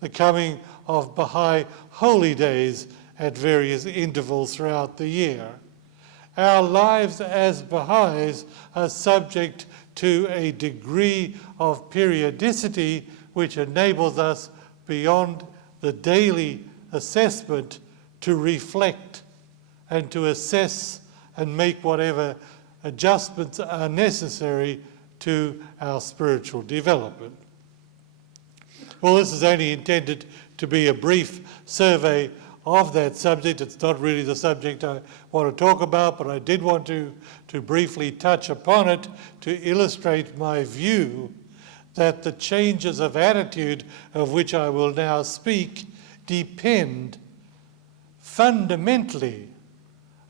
the coming of Baha'i holy days at various intervals throughout the year. Our lives as Baha'is are subject to a degree of periodicity which enables us, beyond the daily assessment, to reflect and to assess and make whatever adjustments are necessary to our spiritual development. Well, this is only intended to be a brief survey of that subject. It's not really the subject I want to talk about, but I did want to briefly touch upon it to illustrate my view that the changes of attitude of which I will now speak depend fundamentally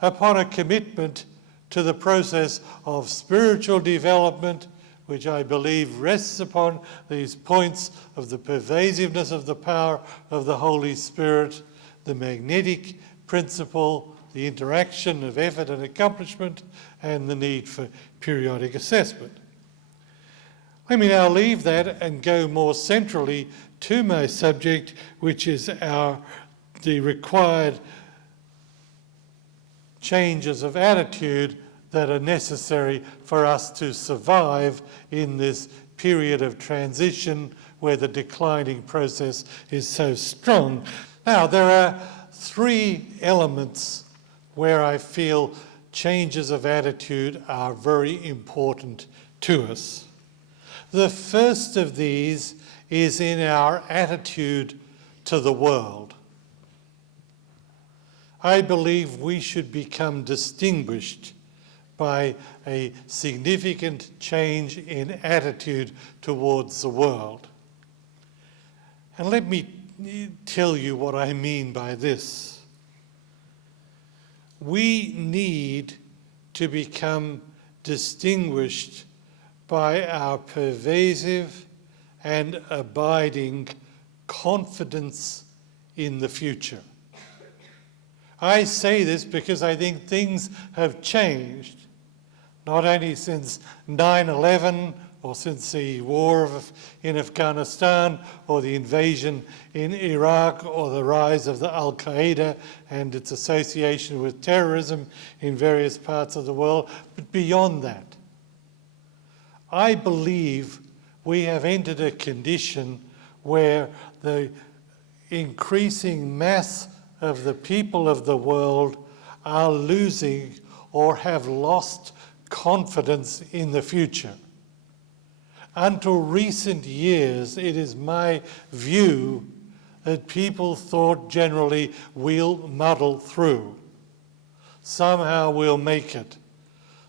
upon a commitment to the process of spiritual development, which I believe rests upon these points of the pervasiveness of the power of the Holy Spirit, the magnetic principle, the interaction of effort and accomplishment, and the need for periodic assessment. Let me now leave that and go more centrally to my subject, which is the required changes of attitude that are necessary for us to survive in this period of transition where the declining process is so strong. Now, there are three elements where I feel changes of attitude are very important to us. The first of these is in our attitude to the world. I believe we should become distinguished by a significant change in attitude towards the world. And let me tell you what I mean by this. We need to become distinguished by our pervasive and abiding confidence in the future. I say this because I think things have changed, not only since 9/11 or since the war in Afghanistan or the invasion in Iraq or the rise of the Al-Qaeda and its association with terrorism in various parts of the world, but beyond that. I believe we have entered a condition where the increasing mass of the people of the world are losing or have lost confidence in the future. Until recent years, it is my view that people thought generally we'll muddle through. Somehow we'll make it.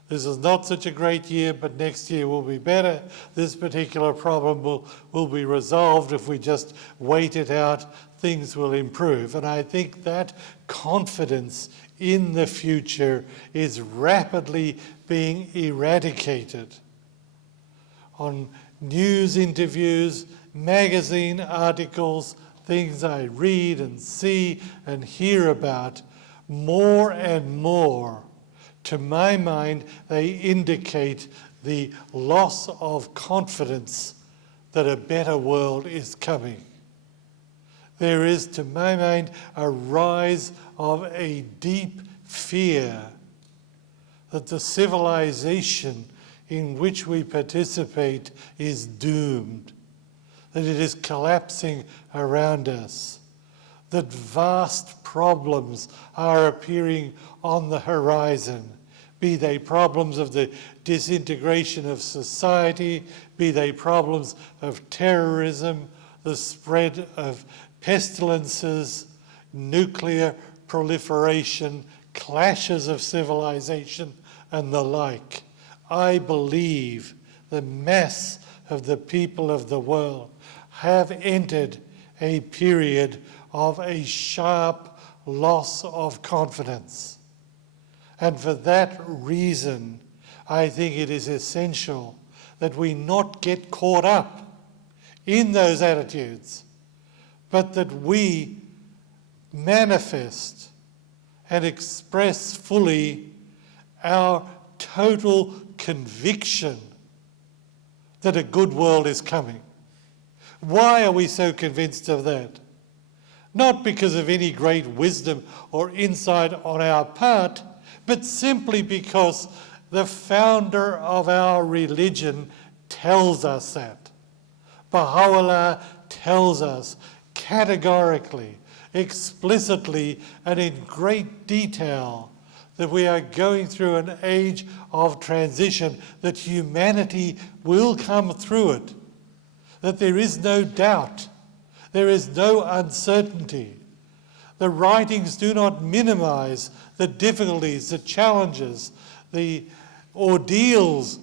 This is not such a great year, but next year will be better. This particular problem will be resolved if we just wait it out. Things will improve. And I think that confidence in the future is rapidly being eradicated. On news interviews, magazine articles, things I read and see and hear about, more and more, to my mind, they indicate the loss of confidence that a better world is coming. There is, to my mind, a rise of a deep fear that the civilization in which we participate is doomed, that it is collapsing around us, that vast problems are appearing on the horizon, be they problems of the disintegration of society, be they problems of terrorism, the spread of pestilences, nuclear proliferation, clashes of civilization, and the like. I believe the mass of the people of the world have entered a period of a sharp loss of confidence. And for that reason, I think it is essential that we not get caught up in those attitudes, but that we manifest and express fully our total conviction that a good world is coming. Why are we so convinced of that? Not because of any great wisdom or insight on our part, but simply because the founder of our religion tells us that. Baha'u'llah tells us categorically, explicitly, and in great detail that we are going through an age of transition, that humanity will come through it, that there is no doubt, there is no uncertainty. The writings do not minimize the difficulties, the challenges, the ordeals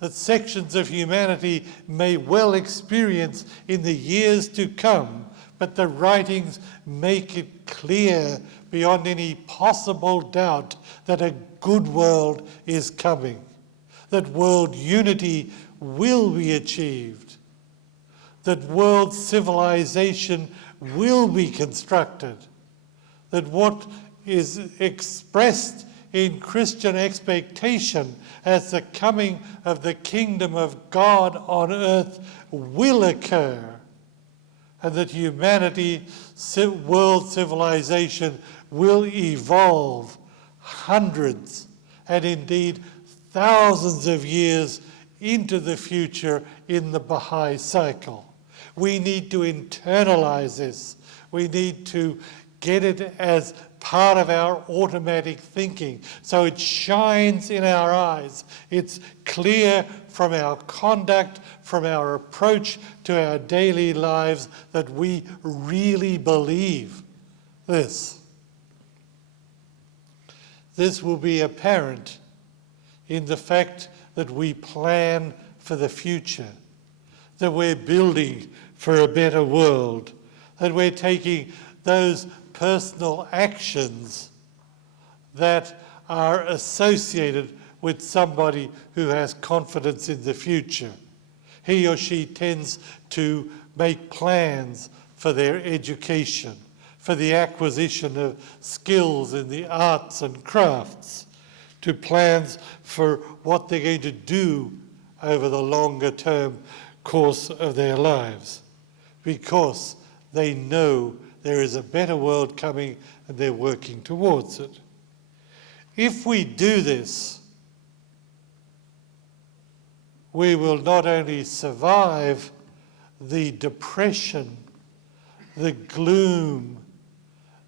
that sections of humanity may well experience in the years to come, but the writings make it clear beyond any possible doubt that a good world is coming, that world unity will be achieved, that world civilization will be constructed, that what is expressed in Christian expectation as the coming of the kingdom of God on earth will occur, and that humanity, world civilization, will evolve hundreds and indeed thousands of years into the future in the Baha'i cycle. We need to internalize this. We need to get it as part of our automatic thinking, so it shines in our eyes. It's clear from our conduct, from our approach to our daily lives, that we really believe this. This will be apparent in the fact that we plan for the future, that we're building for a better world, that we're taking those personal actions that are associated with somebody who has confidence in the future. He or she tends to make plans for their education, for the acquisition of skills in the arts and crafts, to plans for what they're going to do over the longer term course of their lives, because they know there is a better world coming and they're working towards it. If we do this, we will not only survive the depression, the gloom,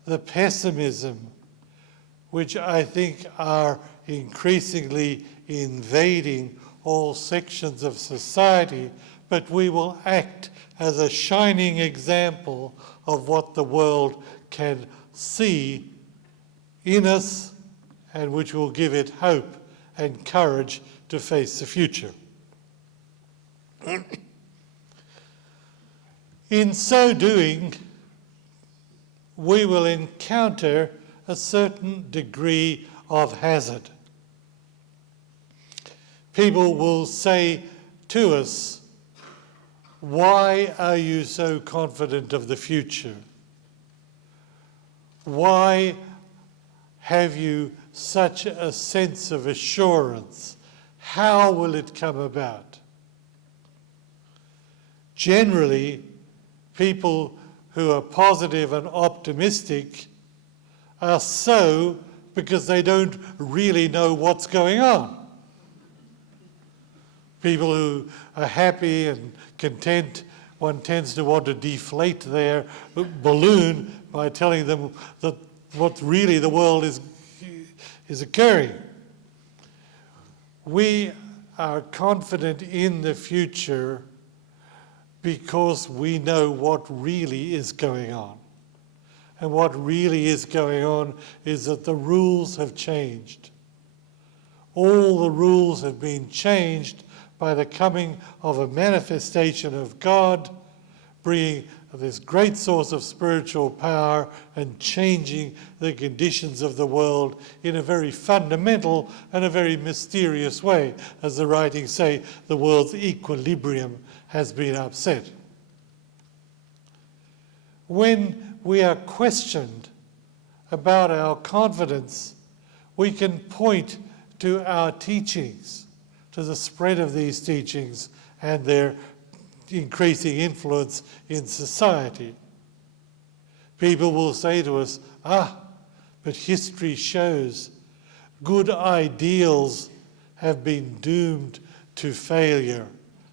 the pessimism, which I think are increasingly invading all sections of society, but we will act as a shining example of what the world can see in us, and which will give it hope and courage to face the future. In so doing, we will encounter a certain degree of hazard. People will say to us, "Why are you so confident of the future? Why have you such a sense of assurance? How will it come about?" Generally, people who are positive and optimistic are so because they don't really know what's going on. People who are happy and content, one tends to want to deflate their balloon by telling them that what really the world is occurring. We are confident in the future because we know what really is going on. And what really is going on is that the rules have changed. All the rules have been changed by the coming of a manifestation of God, bringing this great source of spiritual power and changing the conditions of the world in a very fundamental and a very mysterious way. As the writings say, the world's equilibrium has been upset. When we are questioned about our confidence, we can point to our teachings, to the spread of these teachings and their increasing influence in society. People will say to us, but history shows good ideals have been doomed to failure,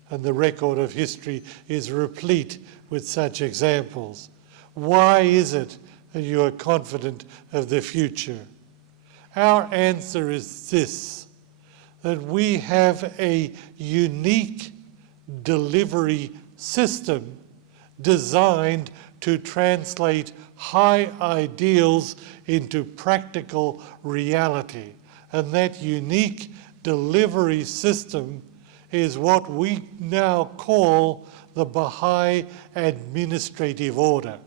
and the record of history is replete with such examples. Why is it that you are confident of the future? Our answer is this, that we have a unique delivery system designed to translate high ideals into practical reality. And that unique delivery system is what we now call the Baha'i Administrative Order.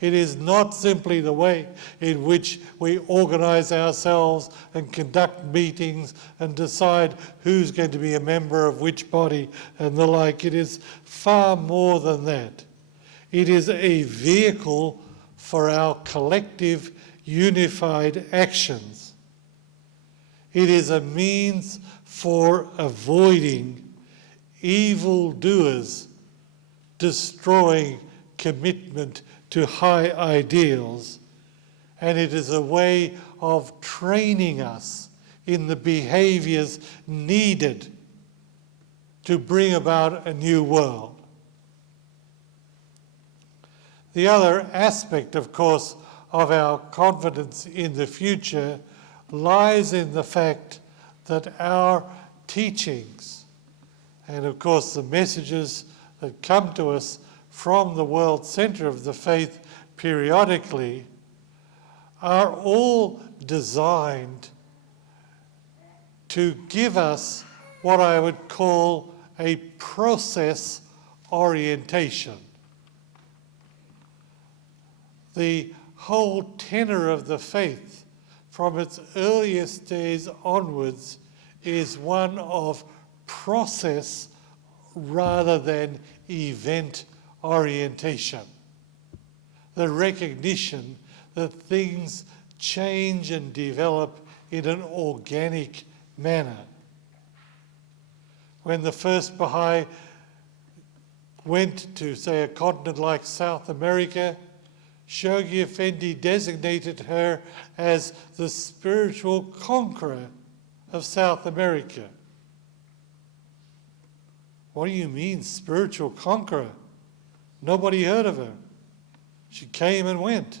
It is not simply the way in which we organise ourselves and conduct meetings and decide who's going to be a member of which body and the like. It is far more than that. It is a vehicle for our collective unified actions. It is a means for avoiding evildoers destroying commitment to high ideals, and it is a way of training us in the behaviours needed to bring about a new world. The other aspect, of course, of our confidence in the future lies in the fact that our teachings, and of course the messages that come to us from the world centre of the faith periodically, are all designed to give us what I would call a process orientation. The whole tenor of the faith from its earliest days onwards is one of process rather than event orientation. The recognition that things change and develop in an organic manner. When the first Baha'i went to, say, a continent like South America, Shoghi Effendi designated her as the spiritual conqueror of South America. What do you mean, spiritual conqueror? Nobody heard of her. She came and went.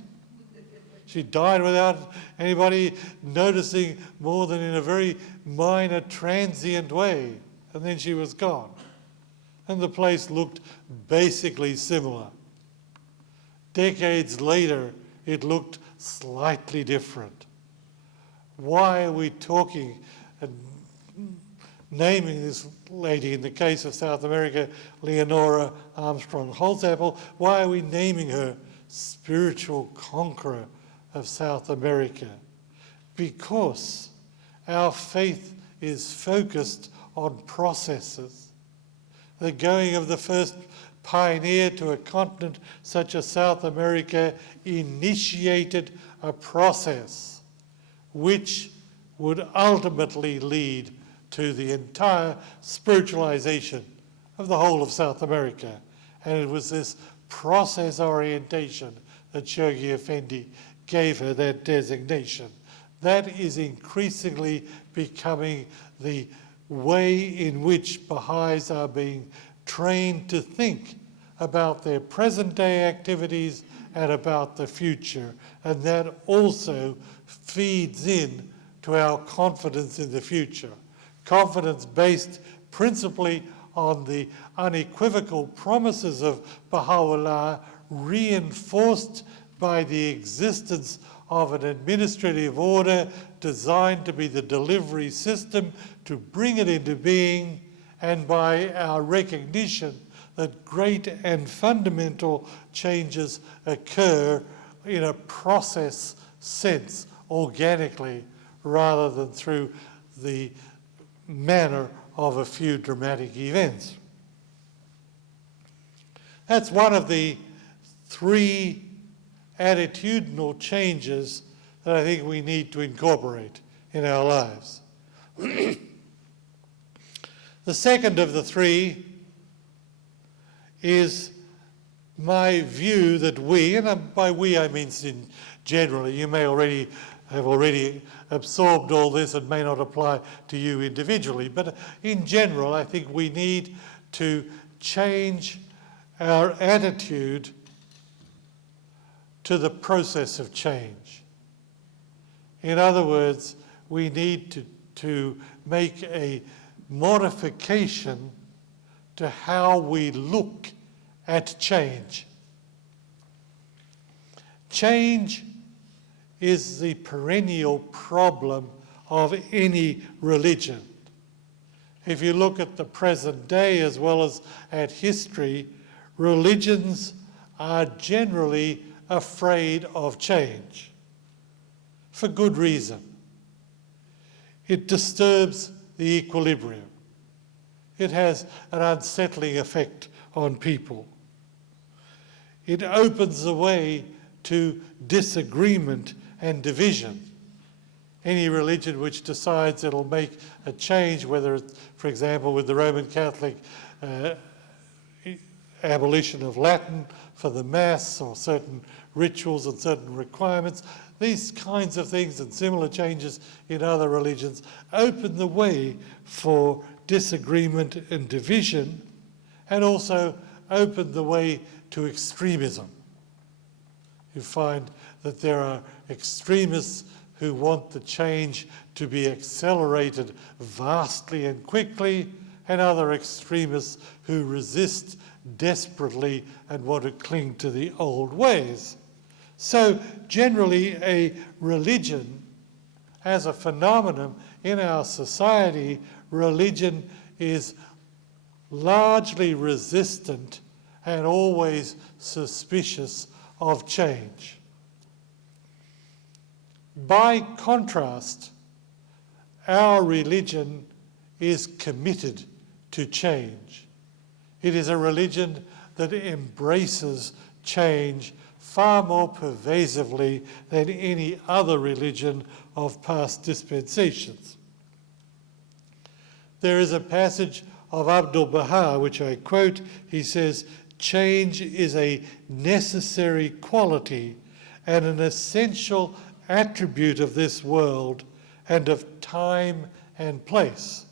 She died without anybody noticing more than in a very minor, transient way. And then she was gone. And the place looked basically similar. Decades later, it looked slightly different. Why are we talking and naming this lady, in the case of South America, Leonora Armstrong Holzapfel, why are we naming her spiritual conqueror of South America? Because our faith is focused on processes. The going of the first pioneer to a continent such as South America initiated a process which would ultimately lead to the entire spiritualization of the whole of South America. And it was this process orientation that Shoghi Effendi gave her that designation. That is increasingly becoming the way in which Baha'is are being trained to think about their present-day activities and about the future. And that also feeds in to our confidence in the future. Confidence based principally on the unequivocal promises of Baha'u'llah, reinforced by the existence of an administrative order designed to be the delivery system to bring it into being, and by our recognition that great and fundamental changes occur in a process sense, organically, rather than through the manner of a few dramatic events. That's one of the three attitudinal changes that I think we need to incorporate in our lives. The second of the three is my view that we, and by we I mean in general, you may have already absorbed all this and may not apply to you individually, but in general I think we need to change our attitude to the process of change. In other words, we need to make a modification to how we look at change. Change is the perennial problem of any religion. If you look at the present day as well as at history, religions are generally afraid of change, for good reason. It disturbs the equilibrium. It has an unsettling effect on people. It opens the way to disagreement and division. Any religion which decides it'll make a change, whether it's, for example, with the Roman Catholic abolition of Latin for the Mass or certain rituals and certain requirements, these kinds of things and similar changes in other religions open the way for disagreement and division, and also open the way to extremism. You find that there are extremists who want the change to be accelerated vastly and quickly, and other extremists who resist desperately and want to cling to the old ways. So generally a religion, as a phenomenon in our society, religion is largely resistant and always suspicious of change. By contrast, our religion is committed to change. It is a religion that embraces change far more pervasively than any other religion of past dispensations. There is a passage of Abdu'l-Baha which I quote. He says, "Change is a necessary quality and an essential attribute of this world and of time and place."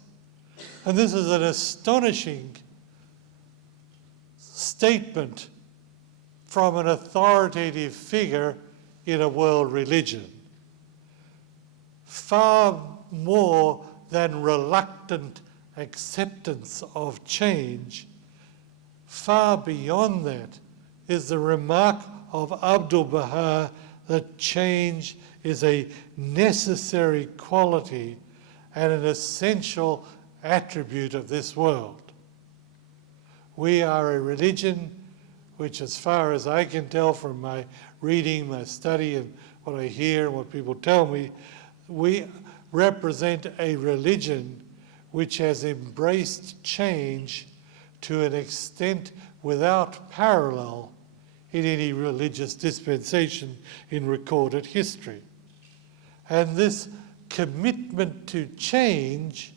And this is an astonishing statement from an authoritative figure in a world religion. Far more than reluctant acceptance of change, far beyond that is the remark of Abdu'l-Baha that change is a necessary quality and an essential attribute of this world. We are a religion which, as far as I can tell from my reading, my study, and what I hear and what people tell me, we represent a religion which has embraced change to an extent without parallel in any religious dispensation in recorded history. And this commitment to change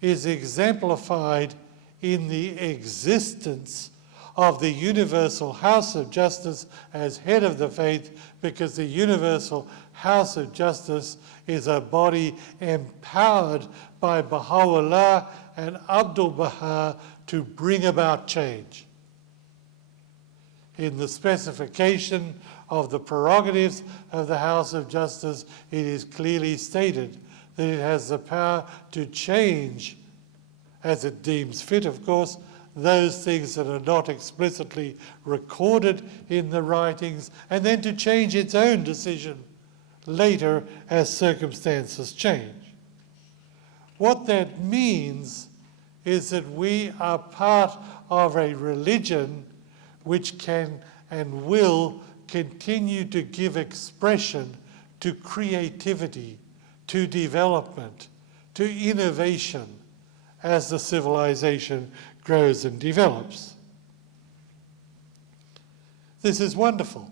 is exemplified in the existence of the Universal House of Justice as head of the faith, because the Universal House of Justice is a body empowered by Baha'u'llah and Abdu'l-Baha to bring about change. In the specification of the prerogatives of the House of Justice, it is clearly stated that it has the power to change, as it deems fit, of course, those things that are not explicitly recorded in the writings, and then to change its own decision later as circumstances change. What that means is that we are part of a religion which can and will continue to give expression to creativity, to development, to innovation as the civilization grows and develops. This is wonderful.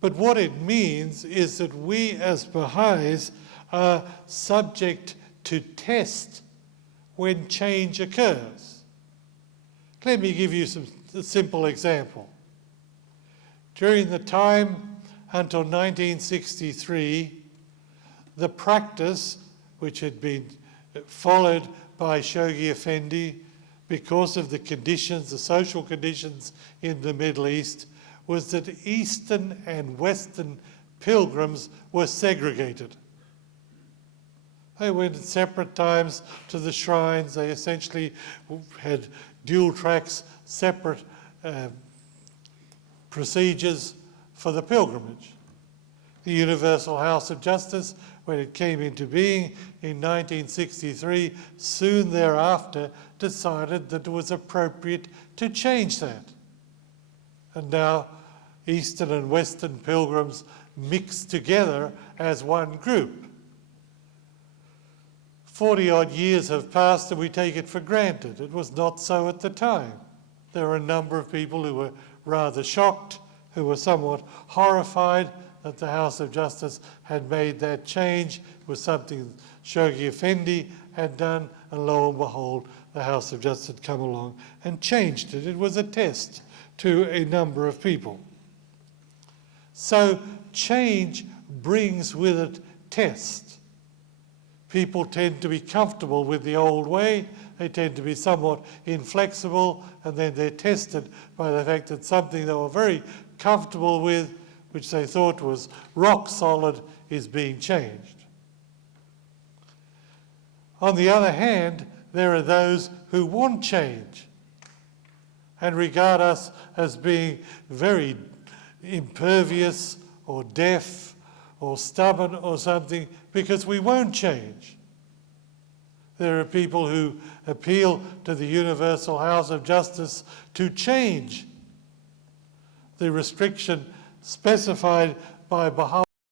But what it means is that we as Baha'is are subject to test when change occurs. Let me give you a simple example. During the time until 1963, the practice, which had been followed by Shoghi Effendi because of the conditions, the social conditions in the Middle East, was that Eastern and Western pilgrims were segregated. They went at separate times to the shrines. They essentially had dual tracks, separate procedures for the pilgrimage. The Universal House of Justice, when it came into being in 1963, soon thereafter decided that it was appropriate to change that. And now Eastern and Western pilgrims mix together as one group. 40-odd years have passed and we take it for granted. It was not so at the time. There were a number of people who were rather shocked, who were somewhat horrified that the House of Justice had made that change. It was something Shoghi Effendi had done, and lo and behold, the House of Justice had come along and changed it. It was a test to a number of people. So change brings with it test. People tend to be comfortable with the old way. They tend to be somewhat inflexible, and then they're tested by the fact that something they were very comfortable with, which they thought was rock solid, is being changed. On the other hand, there are those who want change and regard us as being very impervious or deaf or stubborn or something because we won't change. There are people who appeal to the Universal House of Justice to change the restriction specified by Baha'u'llah